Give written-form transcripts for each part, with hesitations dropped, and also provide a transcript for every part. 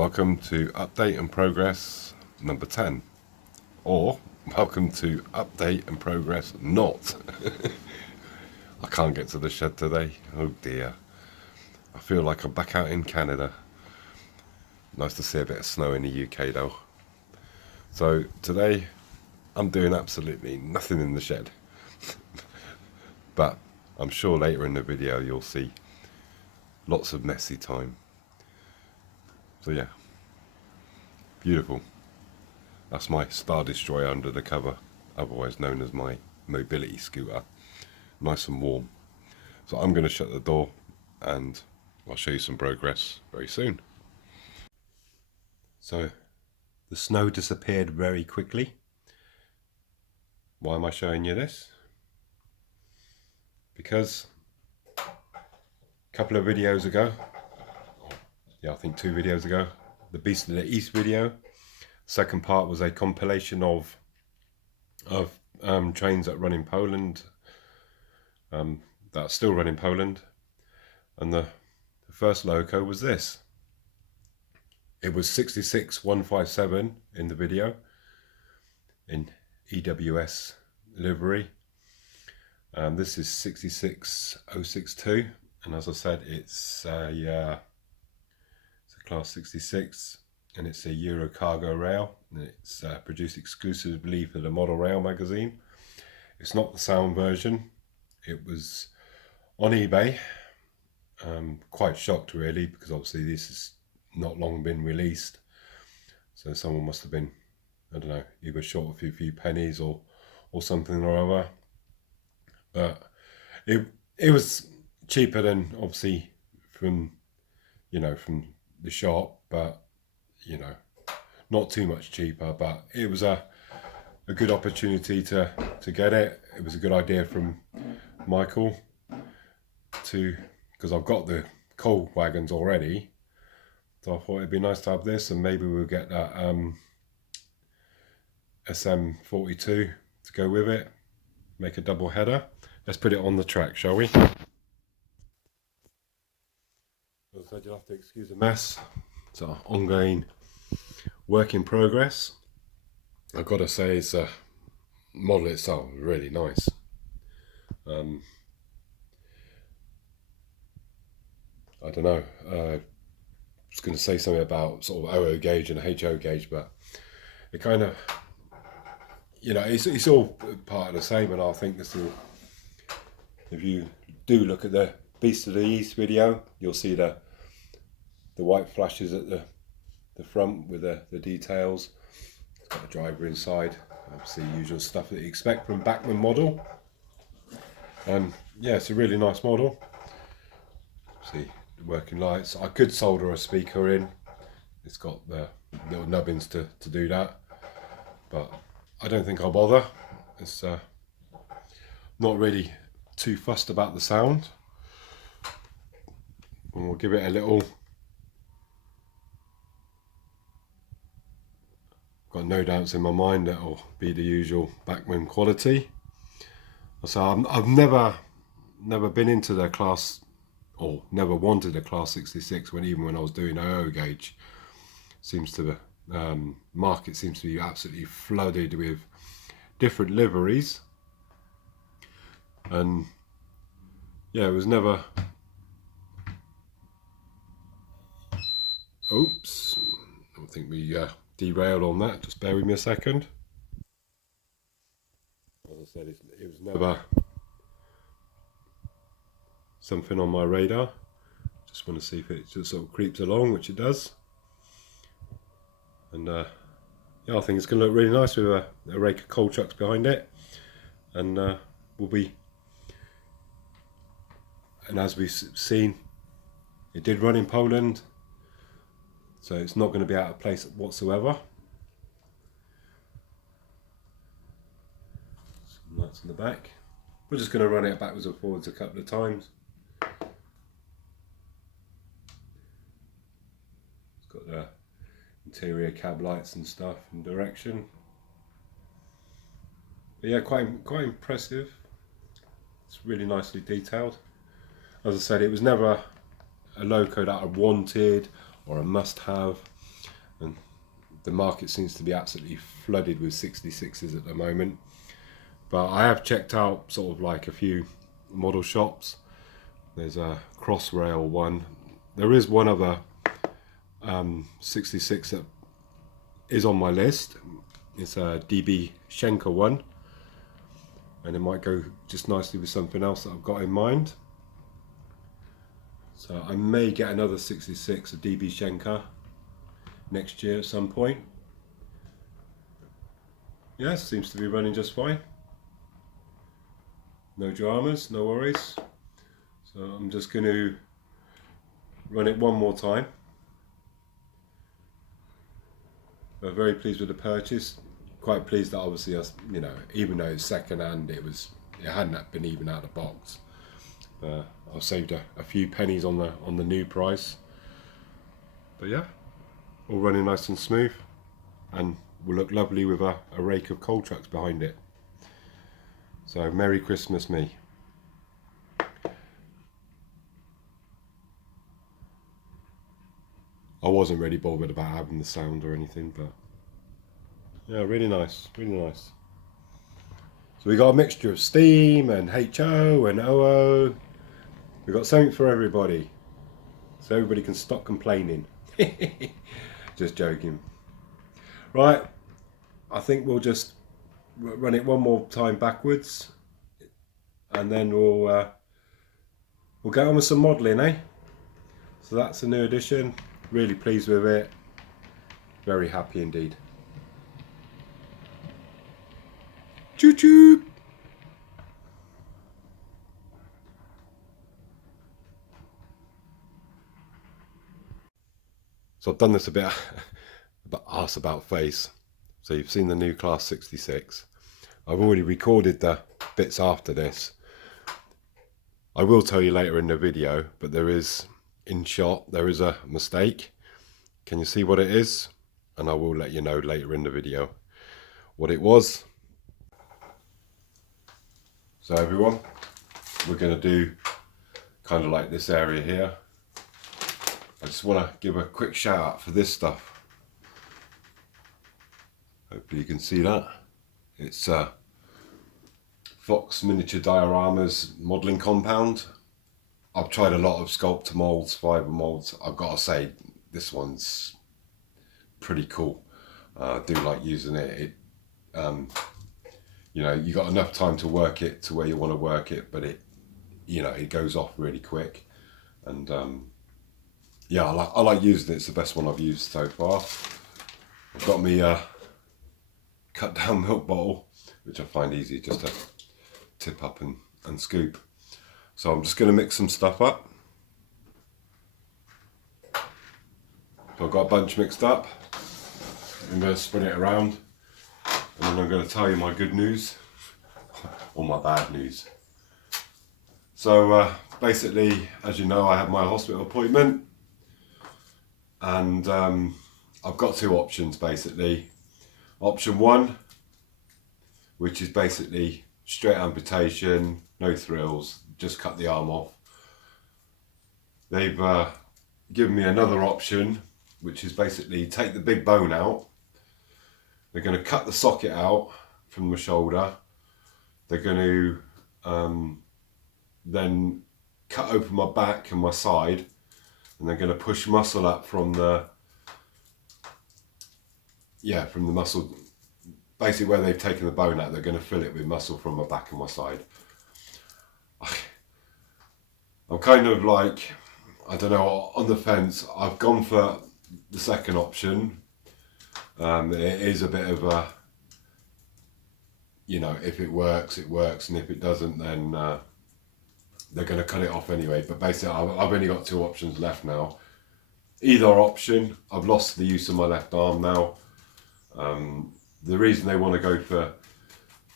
Welcome to Update and Progress number 10, or welcome to Update and Progress not. I can't get to the shed today, oh dear. I feel like I'm back out in Canada. Nice to see a bit of snow in the UK though. So today I'm doing absolutely nothing in the shed. But I'm sure later in the video you'll see lots of messy time. So yeah, beautiful. That's my Star Destroyer under the cover, otherwise known as my mobility scooter. Nice and warm. So I'm going to shut the door and I'll show you some progress very soon. So the snow disappeared very quickly. Why am I showing you this? Because a couple of videos ago, I think 2 videos ago, the Beast of the East video, second part was a compilation of trains that run in Poland, that still run in Poland, and the first loco was this. It was 66157 in the video, in EWS livery. This is 66062, and as I said, it's a Class 66, and it's a Euro cargo rail, and it's produced exclusively for the Model Rail magazine. It's not the sound version. It was on eBay. Quite shocked really, because obviously this has not long been released, so someone must have been, I don't know, either short a few pennies or something or other. But it was cheaper than obviously from the shop, but not too much cheaper. But it was a good opportunity to get it. It was a good idea from Michael because I've got the coal wagons already, so I thought it'd be nice to have this, and maybe we'll get that SM42 to go with it, make a double header. Let's put it on the track, shall we? So you'll have to excuse the mess. It's an ongoing work in progress. I've got to say, it's a model itself really nice. I don't know. I was going to say something about sort of OO gauge and HO gauge, but it kind of, it's all part of the same. And I think this will, if you do look at the Beast of the East video, you'll see the white flashes at the front with the details. It's got a driver inside, obviously usual stuff that you expect from Bachmann model. Yeah, it's a really nice model. See the working lights. I could solder a speaker in. It's got the little nubbins to do that, but I don't think I'll bother. It's not really too fussed about the sound, and we'll give it a little. Got no doubts in my mind that it'll be the usual Bachmann quality. So I've never been into the class, or never wanted a Class 66 even when I was doing OO gauge. Seems to market seems to be absolutely flooded with different liveries, and yeah, it was never. Oops, I think we derailed on that. Just bear with me a second. As I said, it was never something on my radar. Just want to see if it just sort of creeps along, which it does. And yeah, I think it's going to look really nice with a rake of coal trucks behind it, and and as we've seen, it did run in Poland, so it's not going to be out of place whatsoever. Some lights in the back. We're just going to run it backwards and forwards a couple of times. It's got the interior cab lights and stuff and direction. But yeah, quite impressive. It's really nicely detailed. As I said, it was never a loco that I wanted or a must-have. and the market seems to be absolutely flooded with 66s at the moment. But I have checked out sort of like a few model shops. There's a Crossrail one. There is one other 66 that is on my list. It's a DB Schenker one, and it might go just nicely with something else that I've got in mind. So I may get another 66, a DB Schenker, next year at some point. Yeah, seems to be running just fine. No dramas, no worries. So I'm just going to run it one more time. I'm very pleased with the purchase. Quite pleased that obviously, you know, even though it's second hand, it hadn't been even out of the box. I've saved a few pennies on the new price. But yeah, all running nice and smooth, and will look lovely with a rake of coal trucks behind it. So Merry Christmas me. I wasn't really bothered about having the sound or anything, but yeah, really nice, really nice. So we got a mixture of steam and HO and OO. We've got something for everybody, so everybody can stop complaining. Just joking. Right, I think we'll just run it one more time backwards, and then we'll get on with some modelling, eh? So that's a new edition. Really pleased with it. Very happy indeed. Choo choo! So I've done this a bit ass about face. So you've seen the new Class 66. I've already recorded the bits after this. I will tell you later in the video, but there is, in shot, there is a mistake. Can you see what it is? And I will let you know later in the video what it was. So everyone, we're going to do kind of like this area here. I just want to give a quick shout out for this stuff. Hopefully you can see that. It's Fox Miniature Dioramas modelling compound. I've tried a lot of sculptor molds, fibre molds. I've got to say, this one's pretty cool. I do like using it. You know, you got enough time to work it to where you want to work it, but you know, it goes off really quick. And yeah, I like using it. It's the best one I've used so far. I've got me cut down milk bottle, which I find easy just to tip up and scoop. So I'm just going to mix some stuff up. So I've got a bunch mixed up. I'm going to spin it around, and then I'm going to tell you my good news or my bad news. So basically, as you know, I had my hospital appointment, and I've got two options basically. Option one, which is basically straight amputation, no thrills, just cut the arm off. They've given me another option, which is basically take the big bone out. They're going to cut the socket out from my shoulder. They're going to then cut open my back and my side, and they're going to push muscle up from the muscle, basically where they've taken the bone out. They're going to fill it with muscle from my back and my side. I'm kind of like, I don't know, on the fence. I've gone for the second option. It is a bit of a, you know, if it works, it works, and if it doesn't, then they're going to cut it off anyway. But basically, I've only got two options left now. Either option, I've lost the use of my left arm now. The reason they want to go for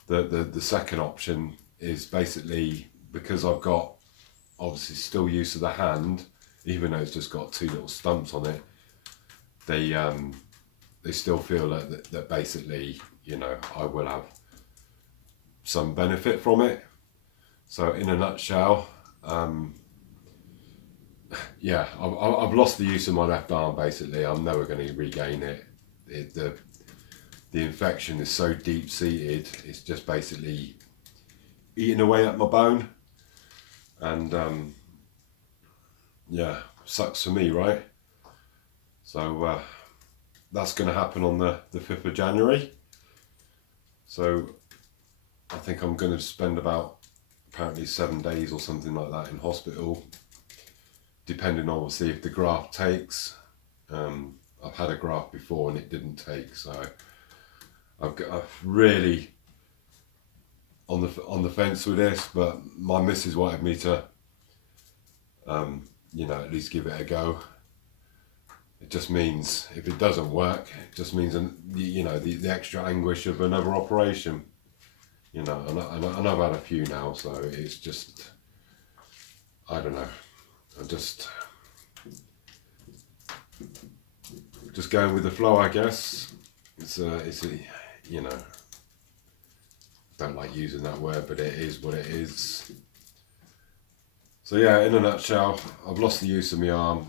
the second option is basically because I've got obviously still use of the hand, even though it's just got two little stumps on it. They still feel that basically, you know, I will have some benefit from it. So in a nutshell, yeah, I've lost the use of my left arm basically. I'm never going to regain it. The infection is so deep seated, it's just basically eating away at my bone. And yeah, sucks for me, right? So that's going to happen on the 5th of January. So I think I'm going to spend about apparently 7 days or something like that in hospital, depending on obviously if the graft takes. I've had a graft before and it didn't take, so I've really on the fence with this. But my missus wanted me to, you know, at least give it a go. It just means if it doesn't work, it just means you know the extra anguish of another operation. You know, and I've had a few now, so it's just, I don't know. I'm just going with the flow, I guess. It's a, you know, don't like using that word, but it is what it is. So yeah, in a nutshell, I've lost the use of my arm.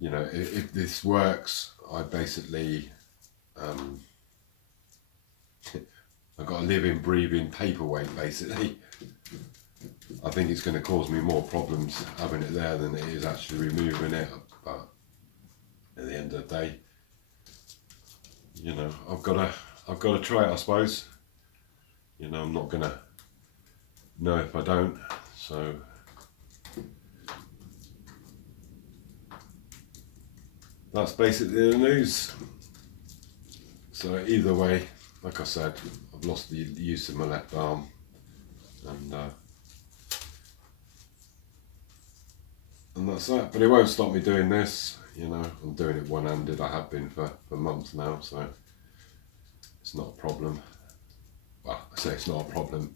You know, if this works, I basically, I've got a living, breathing paperweight basically. I think it's going to cause me more problems having it there than it is actually removing it. But at the end of the day, you know, I've got to try it, I suppose. You know, I'm not going to know if I don't. So that's basically the news. So either way, like I said, I've lost the use of my left arm, and that's that. But it won't stop me doing this. You know, I'm doing it one-handed. I have been for months now, so it's not a problem. Well, I say it's not a problem.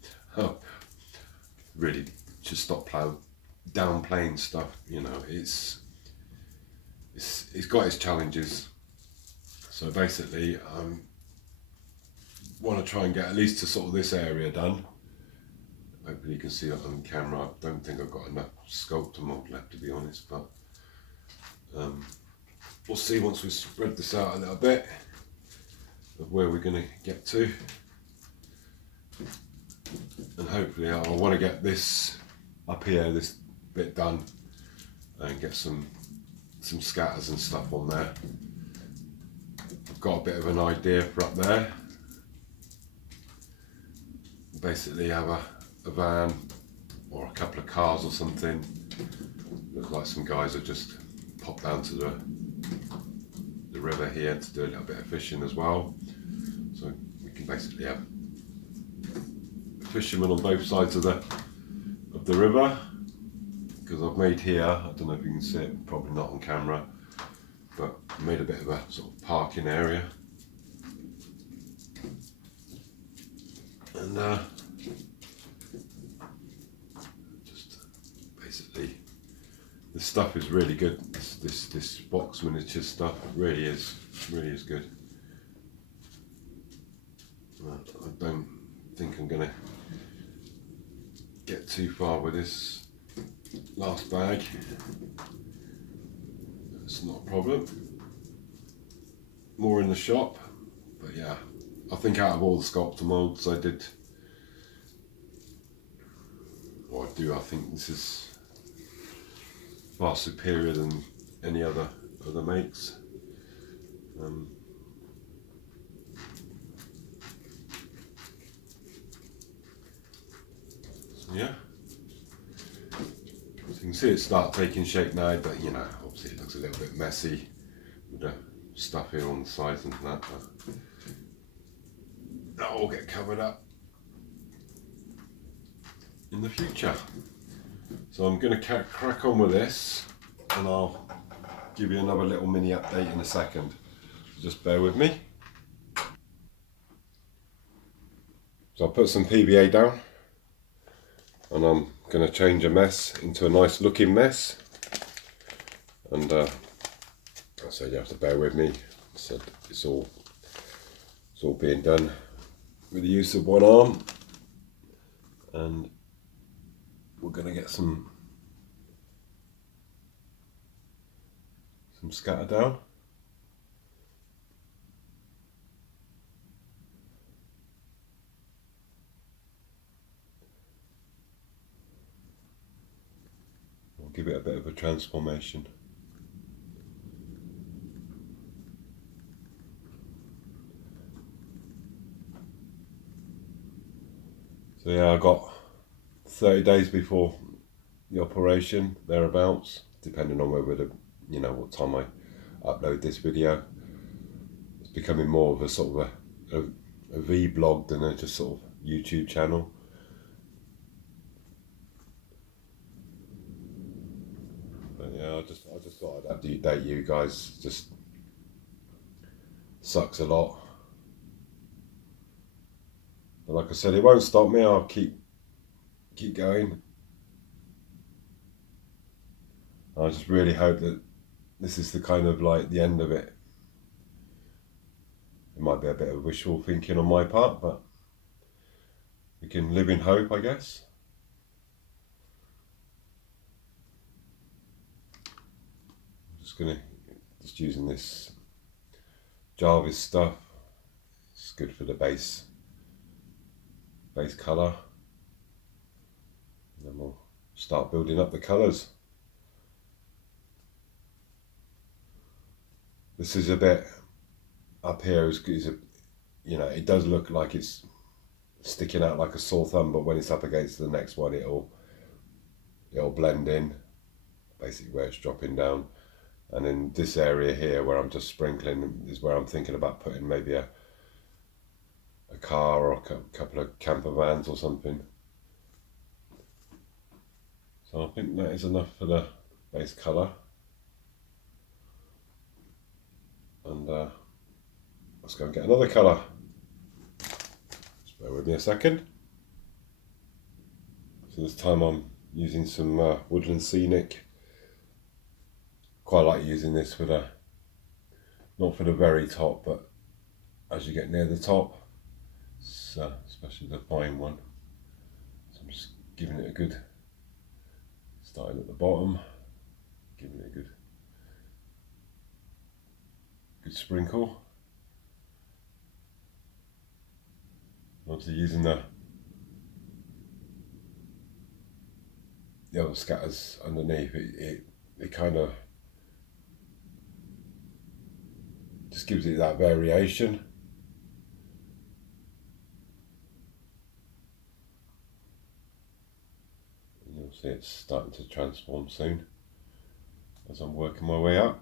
Really, just stop downplaying stuff. You know, it's got its challenges. So basically, want to try and get at least to sort of this area done. Hopefully you can see that on camera. I don't think I've got enough sculptor mold left, to be honest, but we'll see once we spread this out a little bit of where we're going to get to. And hopefully I want to get this up here, this bit done, and get some scatters and stuff on there. I've got a bit of an idea for up there. Basically have a van or a couple of cars or something. Looks like some guys have just popped down to the river here to do a little bit of fishing as well. So we can basically have fishermen on both sides of the river. Because I've made here, I don't know if you can see it, probably not on camera, but I made a bit of a sort of parking area. And just basically, this stuff is really good. This box miniature stuff really is good. I don't think I'm gonna get too far with this last bag. It's not a problem. More in the shop, but yeah, I think out of all the sculptor molds I did, or I think this is far superior than any other makes. So yeah, so you can see it start taking shape now, but you know, obviously it looks a little bit messy with the stuff here on the sides and that, but that'll all get covered up in the future. So I'm going to crack on with this, and I'll give you another little mini update in a second. Just bear with me. So I'll put some PVA down, and I'm going to change a mess into a nice looking mess. And I said you have to bear with me. I said it's all being done with the use of one arm, and we're going to get some scatter down. We'll give it a bit of a transformation. So yeah, I got 30 days before the operation, thereabouts, depending on whether what time I upload this video. It's becoming more of a sort of a vlog than a just sort of YouTube channel. But yeah, I just thought I'd update you guys. Just sucks a lot. But like I said, it won't stop me. I'll keep going. I just really hope that this is the kind of like the end of it. It might be a bit of wishful thinking on my part, but we can live in hope, I guess. I'm just using this Jarvis stuff. It's good for the base colour. And then we'll start building up the colours. This is a bit up here is a, it does look like it's sticking out like a sore thumb, but when it's up against the next one, it'll blend in, basically where it's dropping down. And in this area here where I'm just sprinkling is where I'm thinking about putting maybe a car or a couple of camper vans or something. So I think that is enough for the base colour. And let's go and get another colour. Just bear with me a second. So this time I'm using some Woodland Scenic. Quite like using this for not for the very top, but as you get near the top, especially the fine one. So I'm just giving it a good, starting at the bottom, giving it a good sprinkle. Obviously using the other scatters underneath, it kind of just gives it that variation. And you'll see it's starting to transform soon as I'm working my way up.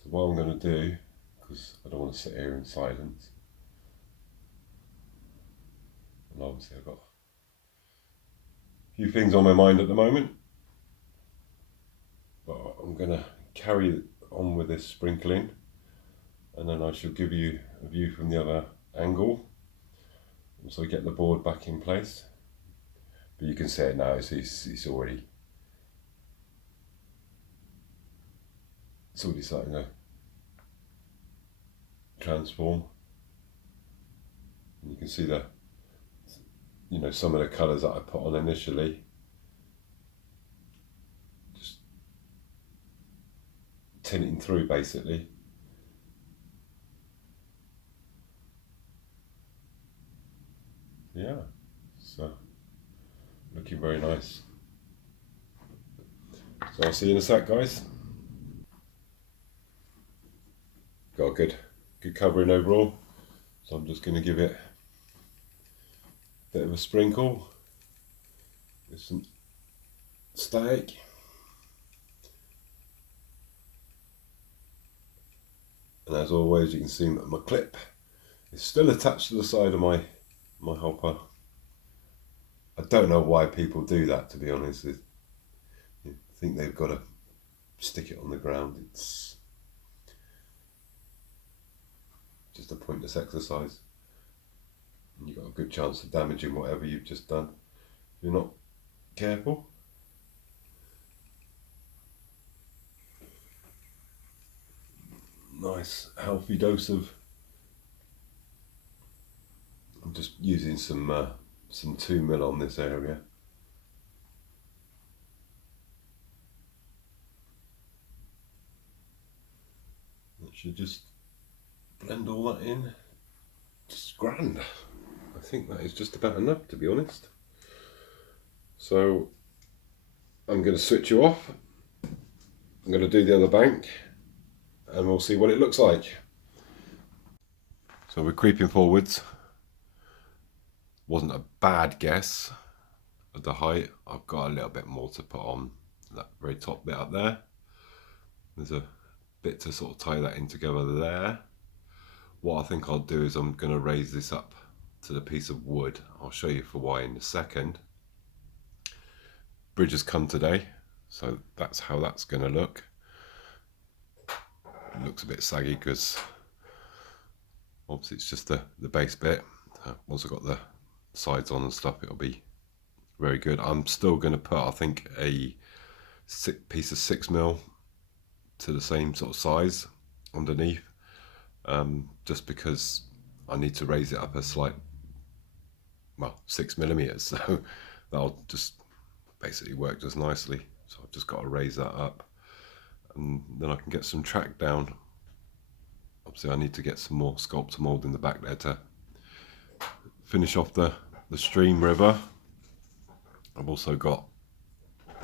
So what I'm going to do, because I don't want to sit here in silence, and obviously I've got a few things on my mind at the moment, but I'm going to carry on with this sprinkling, and then I shall give you a view from the other angle, so get the board back in place. But you can see it now, it's already starting to transform. And you can see some of the colours that I put on initially, just tinting through basically. Yeah, so looking very nice. So I'll see you in a sec, guys. Got a good covering overall, so I'm just going to give it a bit of a sprinkle with some static. And as always, you can see that my clip is still attached to the side of my hopper. I don't know why people do that, to be honest. I think they've got to stick it on the ground. pointless exercise. You've got a good chance of damaging whatever you've just done if you're not careful. Nice healthy dose of, I'm just using some 2mm on this area. That should just blend all that in. Just grand. I think that is just about enough, to be honest. So I'm going to switch you off. I'm going to do the other bank and we'll see what it looks like. So we're creeping forwards. Wasn't a bad guess of the height. I've got a little bit more to put on that very top bit up there. There's a bit to sort of tie that in together there. What I think I'll do is I'm going to raise this up to the piece of wood. I'll show you for why in a second. Bridge has come today, so that's how that's going to look. It looks a bit saggy because obviously it's just the base bit. Once I've got the sides on and stuff, it'll be very good. I'm still going to put, I think, a piece of 6mm to the same sort of size underneath, just because I need to raise it up a slight, well, 6mm, so that'll just basically work just nicely. So I've just got to raise that up and then I can get some track down. Obviously I need to get some more sculptor mould in the back there to finish off the stream river. I've also got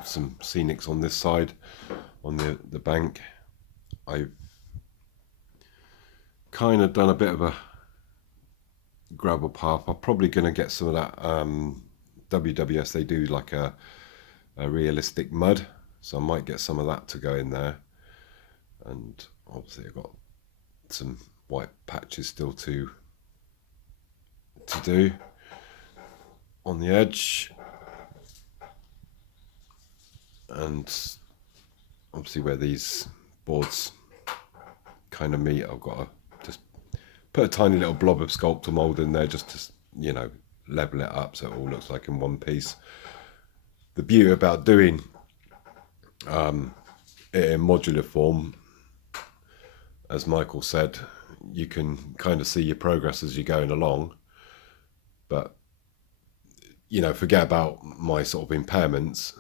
some scenics on this side, on the bank. I've kind of done a bit of a gravel path. I'm probably going to get some of that WWS, they do like a realistic mud, so I might get some of that to go in there. And obviously I've got some white patches still to do on the edge, and obviously where these boards kind of meet, I've got to just put a tiny little blob of sculptor mould in there just to, you know, level it up so it all looks like in one piece. The beauty about doing it in modular form, as Michael said, you can kind of see your progress as you're going along. But, you know, forget about my sort of impairments.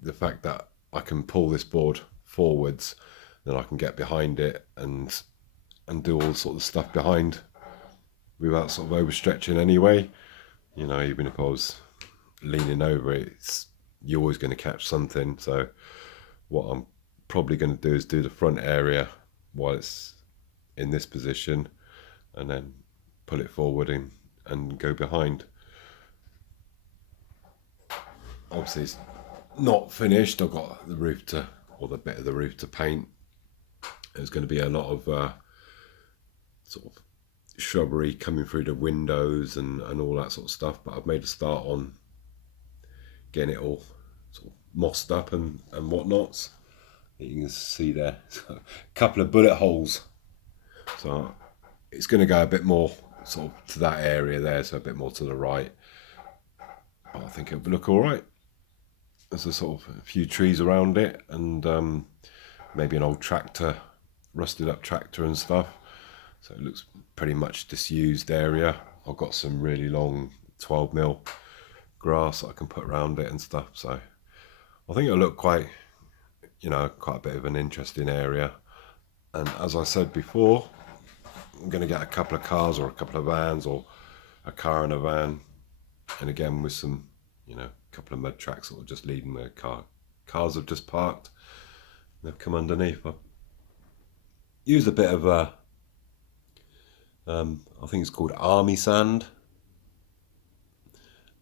The fact that I can pull this board forwards, then I can get behind it and do all sort of stuff behind without sort of overstretching anyway. You know, even if I was leaning over it, you're always going to catch something. So what I'm probably going to do is do the front area while it's in this position and then pull it forward and go behind. Obviously it's not finished. I've got the roof to, or the bit of the roof to paint. There's going to be a lot of sort of shrubbery coming through the windows and all that sort of stuff, but I've made a start on getting it all sort of mossed up and whatnots. You can see there a couple of bullet holes, so it's going to go a bit more sort of to that area there, so a bit more to the right, but I think it will look all right. There's a sort of a few trees around it and maybe an old tractor, rusted up tractor and stuff, so it looks pretty much disused area. I've got some really long 12mm grass that I can put around it and stuff, so I think it'll look quite, you know, quite a bit of an interesting area. And as I said before, I'm going to get a couple of cars or a couple of vans, or a car and a van, and again with some, you know, a couple of mud tracks that will just lead them where cars have just parked. They've come underneath. I've used a bit of I think it's called army sand,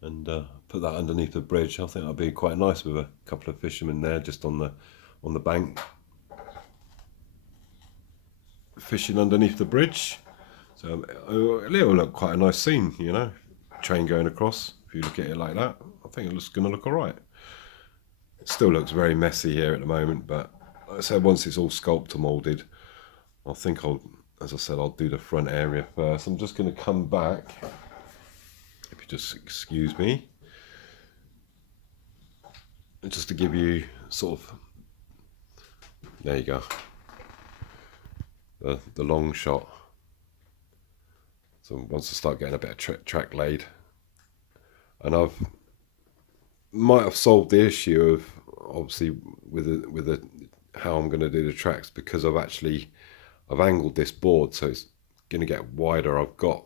and put that underneath the bridge. I think that'd be quite nice with a couple of fishermen there just on the bank fishing underneath the bridge. So it'll look quite a nice scene, you know, train going across. If you look at it like that, I think it's going to look all right. It still looks very messy here at the moment, but like I said, once it's all sculptor molded, I think I'll as I said, I'll do the front area first. I'm just going to come back, if you just excuse me, and just to give you sort of, there you go, the long shot. So once I start getting a bit of track laid, and might have solved the issue of obviously with how I'm going to do the tracks, because I've angled this board so it's going to get wider. I've got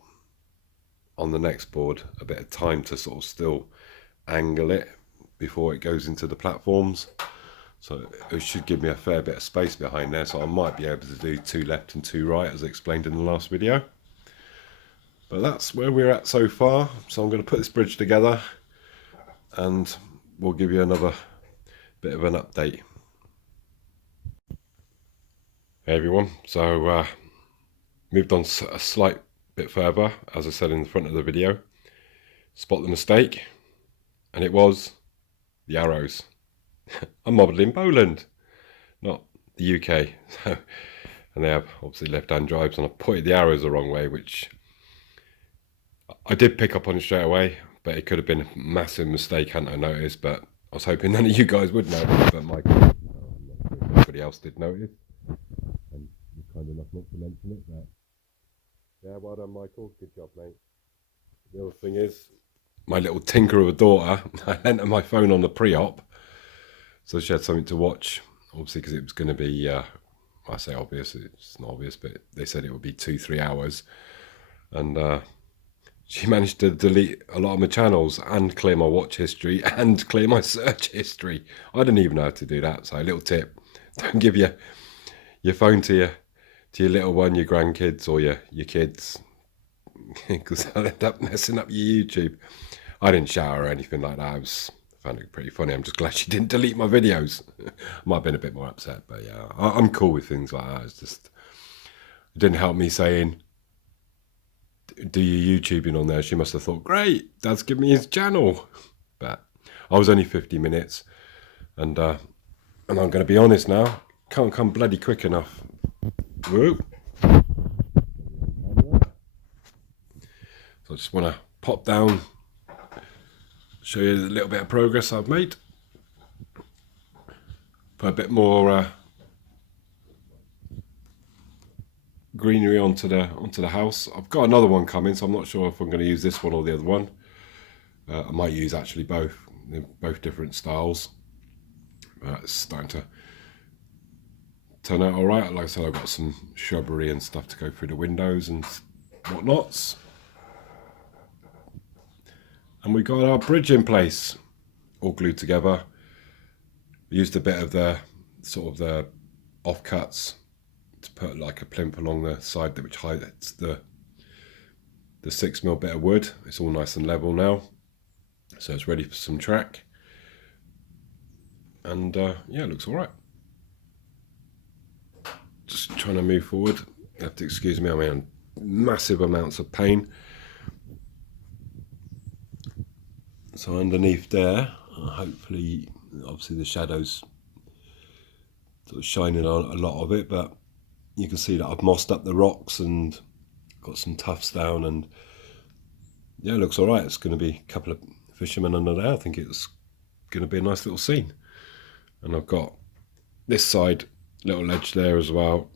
on the next board a bit of time to sort of still angle it before it goes into the platforms, so it should give me a fair bit of space behind there, so I might be able to do 2 left and 2 right as explained in the last video. But that's where we're at so far. So I'm going to put this bridge together and we'll give you another bit of an update. Hey everyone, so moved on a slight bit further, as I said in the front of the video. Spot the mistake, and it was the arrows. I'm modeled in Poland, not the UK, and they have obviously left-hand drives, and I pointed the arrows the wrong way, which I did pick up on it straight away, but it could have been a massive mistake, hadn't I noticed. But I was hoping none of you guys would notice, but Michael, everybody else did notice, and was kind enough not to mention it. But yeah, well done, Michael. Good job, mate. The other thing is, my little tinker of a daughter, I lent her my phone on the pre-op, so she had something to watch, obviously, because it was going to be, I say obvious, it's not obvious, but they said it would be 2-3 hours, and she managed to delete a lot of my channels and clear my watch history and clear my search history. I didn't even know how to do that, so a little tip, don't give your phone to your little one, your grandkids or your kids, because I'll end up messing up your YouTube. I didn't shout or anything like that. I found it pretty funny. I'm just glad she didn't delete my videos. Might have been a bit more upset, but yeah, I'm cool with things like that. It's just, it didn't help me saying, do your YouTubing on there. She must have thought, great, Dad's given me his channel. But I was only 50 minutes, and I'm going to be honest now, can't come bloody quick enough. Whoa. So I just want to pop down, show you a little bit of progress I've made. Put a bit more greenery onto the house. I've got another one coming, so I'm not sure if I'm going to use this one or the other one. I might use actually both. They're both different styles. It's starting to turn out all right. Like I said, I've got some shrubbery and stuff to go through the windows and whatnots. And we got our bridge in place, all glued together. We used a bit of the sort of the offcuts to put like a plinth along the side which hides the 6mm bit of wood. It's all nice and level now, so it's ready for some track. And yeah, it looks all right. Just trying to move forward. You have to excuse me, I'm in massive amounts of pain. So underneath there, hopefully, obviously the shadows sort of shining on a lot of it, but you can see that I've mossed up the rocks and got some tufts down, and yeah, it looks all right. It's going to be a couple of fishermen under there. I think it's going to be a nice little scene. And I've got this side little ledge there as well,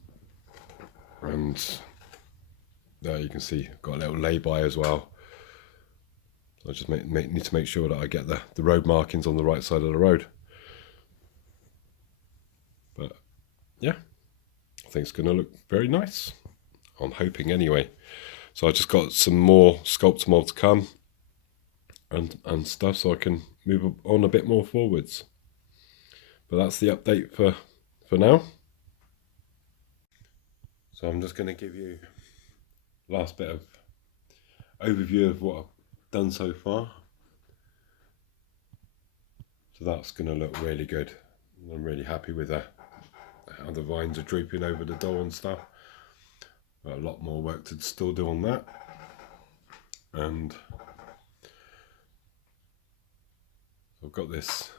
and there you can see I've got a little lay-by as well. So I just need to make sure that I get the road markings on the right side of the road. But yeah, I think it's going to look very nice. I'm hoping anyway. So I just got some more sculpt mold to come and stuff, so I can move on a bit more forwards. But that's the update for now. So I'm just going to give you last bit of overview of what I've done so far. So that's going to look really good. I'm really happy with how the vines are drooping over the door and stuff. Got a lot more work to still do on that. And I've got this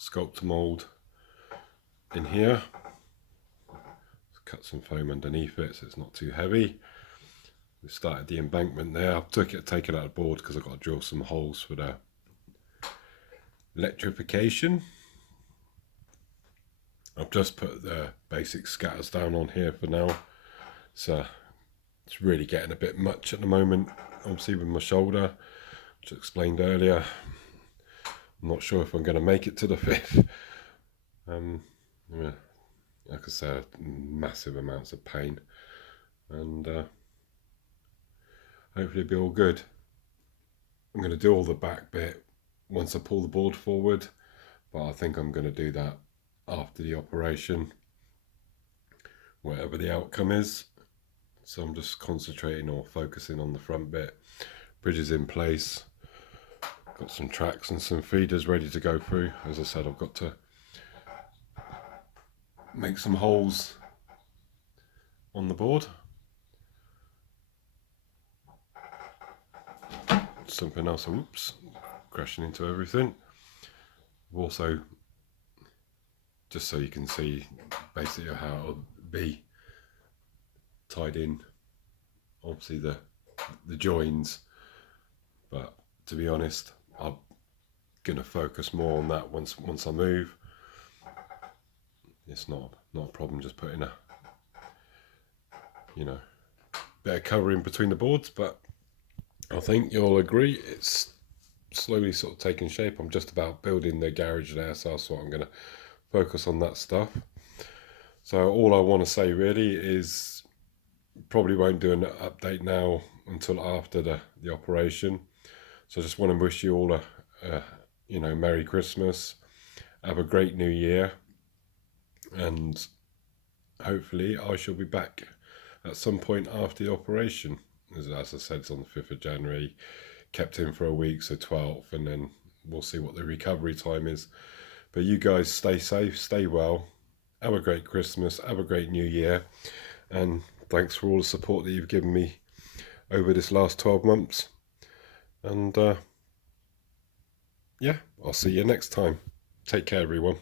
sculpt mold in here. cut some foam underneath it so it's not too heavy. We started the embankment there. I've taken out the board because I've got to drill some holes for the electrification. I've just put the basic scatters down on here for now. So it's really getting a bit much at the moment, obviously with my shoulder, which I explained earlier. I'm not sure if I'm going to make it to the 5th. Yeah, like I said, massive amounts of pain, and hopefully it'll be all good. I'm going to do all the back bit once I pull the board forward, but I think I'm going to do that after the operation, whatever the outcome is. So I'm just concentrating or focusing on the front bit. Bridge is in place, got some tracks and some feeders ready to go through. As I said, I've got to make some holes on the board. Something else, oops, crashing into everything. Also, just so you can see basically how it'll be tied in, obviously the joins, but to be honest, I'm gonna focus more on that once I move. It's not a problem just putting a bit of cover in between the boards, but I think you'll agree it's slowly sort of taking shape. I'm just about building the garage there, so that's what I'm going to focus on, that stuff. So all I want to say really is probably won't do an update now until after the operation. So I just want to wish you all a Merry Christmas, have a great New Year, and hopefully I shall be back at some point after the operation. As I said, it's on the 5th of January, kept in for a week, so 12th, and then we'll see what the recovery time is. But you guys stay safe, stay well, have a great Christmas, have a great New Year, and thanks for all the support that you've given me over this last 12 months. And yeah, I'll see you next time. Take care, everyone.